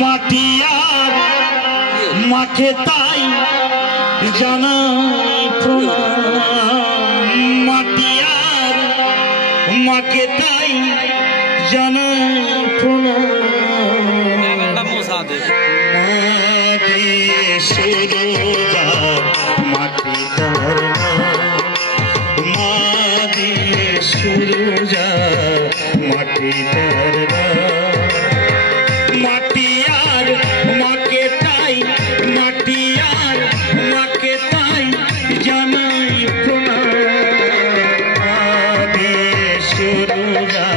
মাটি আর মাকে তাই জানাই প্রণাম, মাটি আর মাকে তাই জানাই প্রণাম। মাটি তার সুরজা মাটি তার মাটি আর মাকে তাই, মাটি আর মাকে তাই জানাই প্রণাম। সুরজা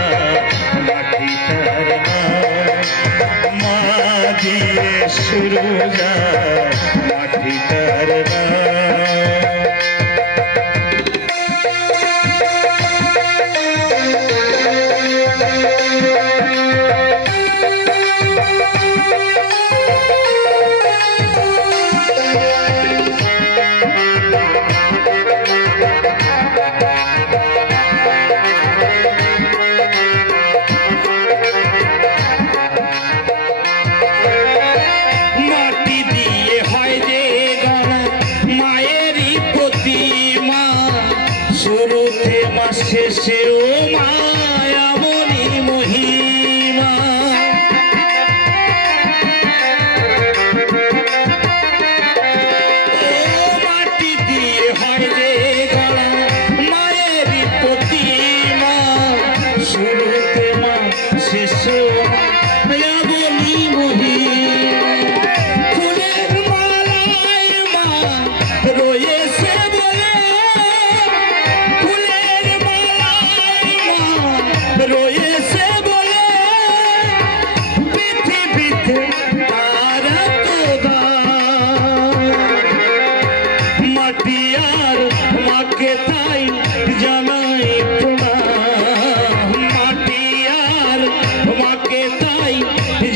মাটি তার মা দিয়ে সুরজা মাটি তার শেষেও মায়ামণি মহিমা। মাটি দিয়ে হয় রে গড়া মায়েরই প্রতিমা, শুরুতে মা শেষেও মায়ামণি মহিমা। ফুলের মালায় মা রয়েছে রয়েছে বলে পৃথিবীতে তারা তো মাটি আর মাকে তাই জানাই প্রণাম, মাটি আর মাকে তাই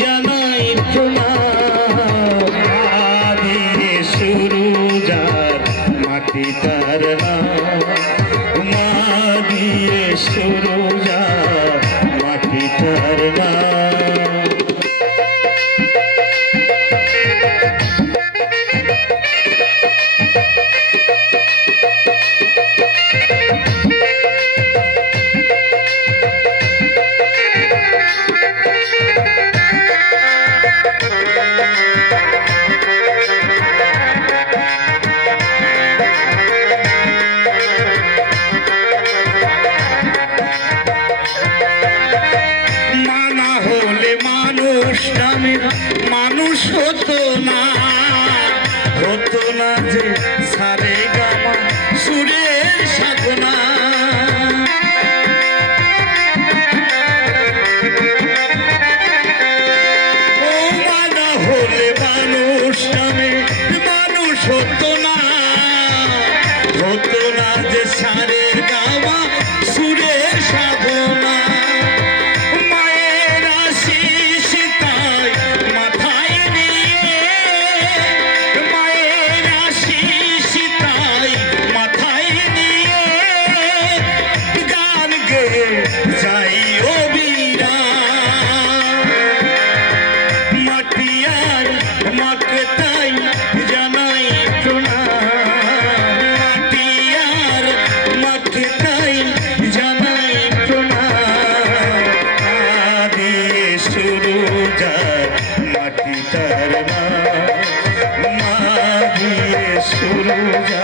জানাই প্রণাম। আদি সুরজার মাটি তার মা দিয়ে সুরজা মাটি তার মানুষ হতো না যে সারে গামা সুরের সাধনা। ও মানা হলে মানুষ নামে মানুষ হতো না যে সারে গামা সুরের সাধনা। মাটি তার মা দিয়ে সুরজা